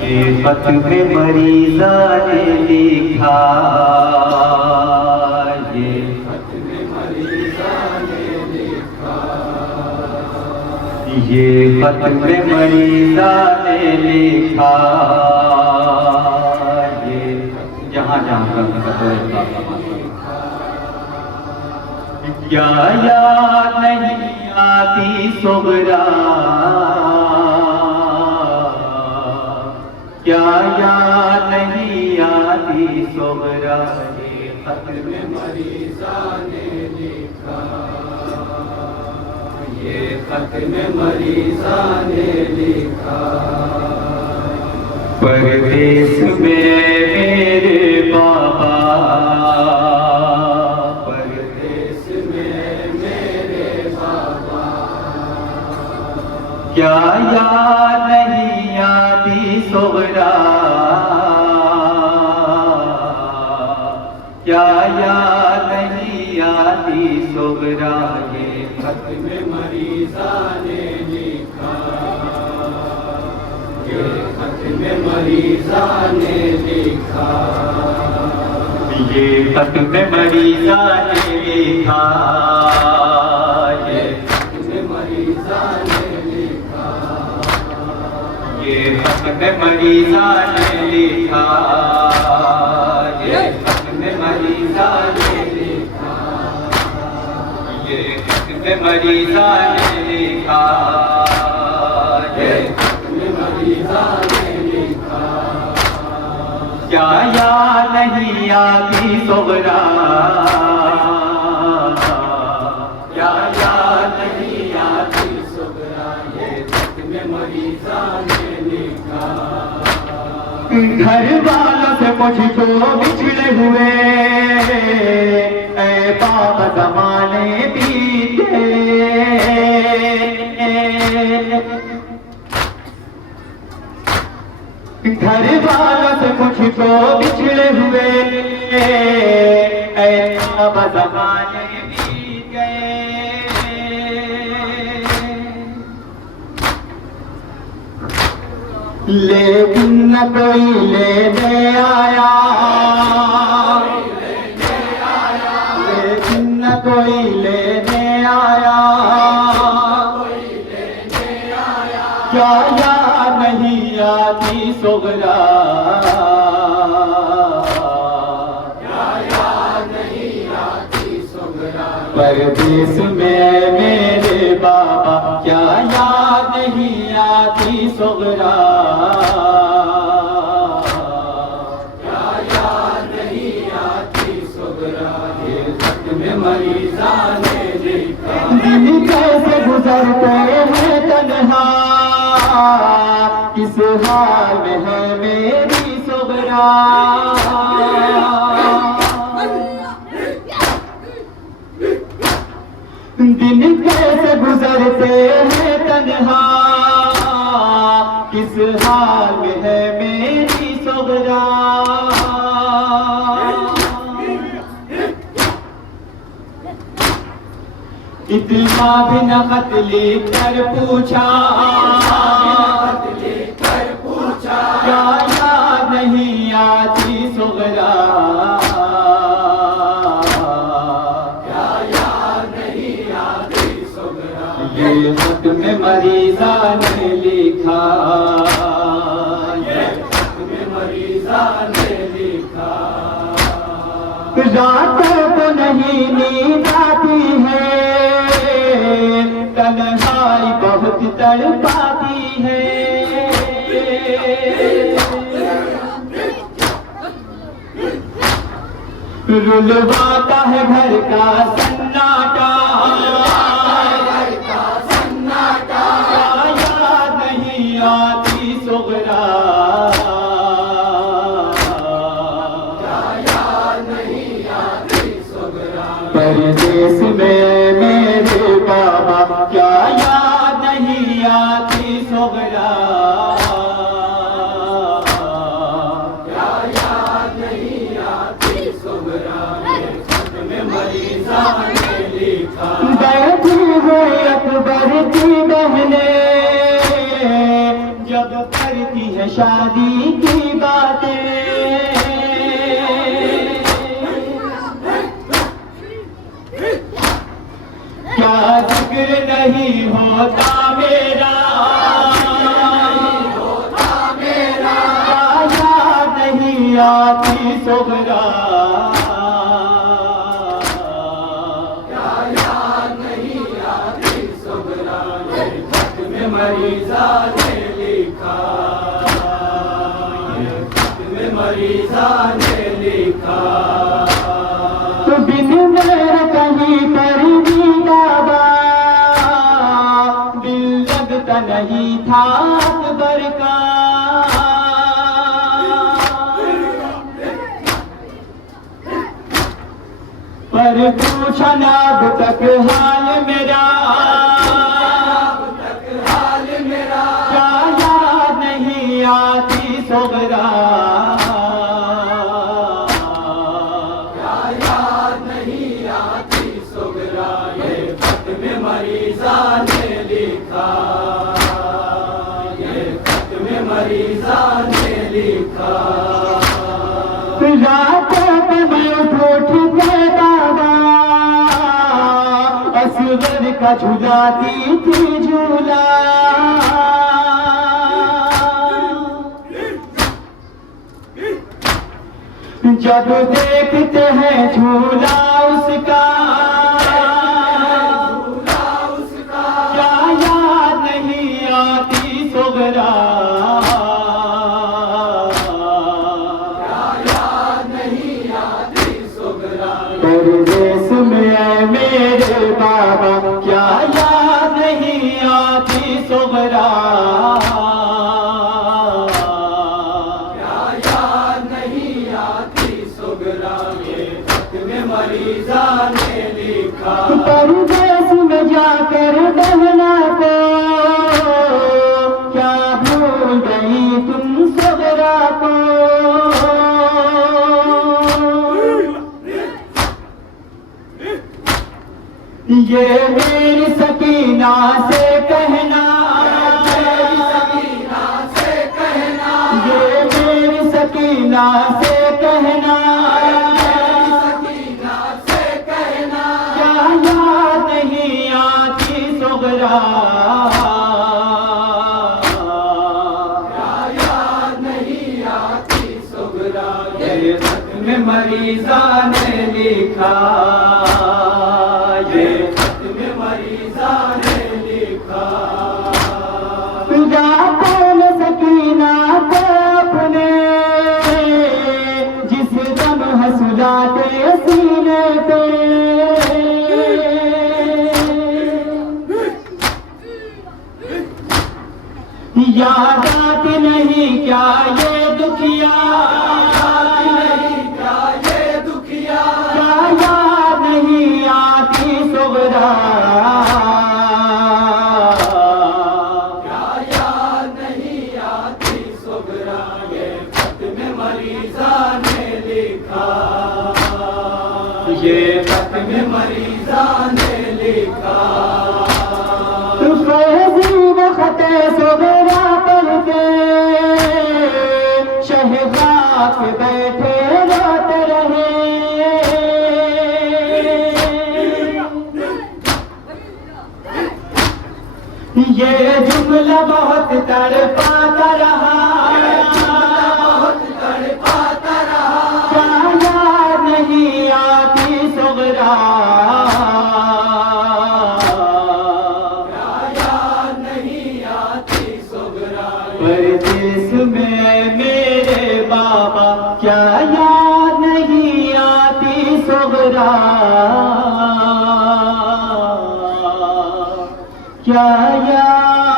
ये खत में मरीज़ा ने लिखा, ये खत में मरीज़ा ने लिखा, ये खत में मरीज़ा ने लिखा, ये जहाँ जहाँ का क्या याद नहीं आती सुगरा, क्या याद नहीं आती सुगरा, ये खत में मरीज़ा ने लिखा, ये खत में मरीज़ा ने लिखा। परदेश में मेरे बाबा, परदेश में मेरे बाबा, क्या याद नहीं आती सुगरा, क्या याद नहीं आती सुगरा, ये खत में मरीज़ा ने लिखा, ये खत में मरीज़ा ने लिखा, ये खत में मरीज़ा ने लिखा, ये खत में मरीज़ा ने लिखा, ये खत में मरीज़ा ने लिखा, ये खत में मरीज़ा ने लिखा, ये खत में मरीज़ा ने लिखा, ये खत में मरीज़ा ने लिखा। क्या याद नहीं आती सुगरा, क्या याद नहीं आती सुगरा, ये खत में मरीज़ा ने लिखा। घर वालों से मुझको बिछड़े हुए ऐ बाप ज़माने बीते, घर वालों से मुझको बिछड़े हुए ऐ बाप ज़माने बीत गए। लेकिन न कोई लेने आया, लेकिन न कोई लेने आया, क्या याद नहीं आती सुगरा, क्या याद नहीं आती सुगरा, परदेश में मेरे बाबा, क्या याद नहीं आती सुगरा, क्या याद नहीं आती सुगरा, ये खत में मरीज़ा ने लिखा। दिन कैसे गुजरते हैं तन्हा, किस हाल में है मेरी सुगरा, दिन कैसे गुजरते हैं तन्हा, किस हाल में है मेरी सुगरा। इतना भी न खत लिख कर पूछा, क्या याद नहीं आती सुगरा, क्या याद नहीं आती सुगरा, ये खत में मरीज़ा ने लिखा, ये खत में मरीज़ा ने लिखा। रातों को नहीं नींद आती है, तन्हाई बहुत तड़पाती है, रुलवाता है घर का सन्नाटा, क्या याद नहीं आती सुगरा, क्या याद नहीं आती सुगरा, परदेश में मेरे बाबा, क्या याद नहीं आती सुगरा, क्या याद नहीं आती सुगरा, ये खत में मरीज़ा ने लिखा। बैठी हुई अकबर की बहनें जब करती है शादी की बातें, क्या जिक्र नहीं होता मेरा, क्या याद नहीं आती सुगरा, मरीज़ा ने लिखा, ये खत में मरीज़ा ने लिखा। तो बिन मेरे कहीं पर भी बाबा दिल लगता नहीं था अकबर का, पर पूछा ना अब तक हाल मेरा, आती सुगरा, क्या याद नहीं आती सुगरा, ये खत में मरीज़ा ने लिखा, ये खत में मरीज़ा ने लिखा। रातों में उठ के बाबा असगर का झुलाती थी झूला, जब देखते हैं झूला उसका, क्या याद नहीं आती सुगरा, क्या याद नहीं आती सुगरा, परदेस में है मेरे बाबा, क्या याद नहीं आती सुगरा, मरीज़ा ने लिखा। परदेस में जाकर बहना को क्या भूल गई तुम सुगरा को, ये मेरी सकीना से कहना, ये मेरी सकीना से कहना, सुगरा, क्या याद नहीं आती सुगरा, ये खत में मरीज़ा ने लिखा, ये खत में मरीज़ा ने लिखा। रातों में सकीना को अपने जिस दम हंसुलाते सीने पे, याद आती नहीं क्या ये दुखिया, क्या ये दुखिया, क्या याद नहीं आती सुगरा, क्या याद नहीं आती सुगरा, ये खत में मरीज़ा ने लिखा, ये खत में मरीज़ा ने लिखा। खते सुगरा पढ़ते शहबाग बैठे रोते रहे, ये जुमला बहुत तड़पाता रहा, बहुत तड़पाता रहा, क्या याद नहीं आती सुगरा, परदेस में मेरे बाबा, क्या याद नहीं आती सुगरा, क्या याद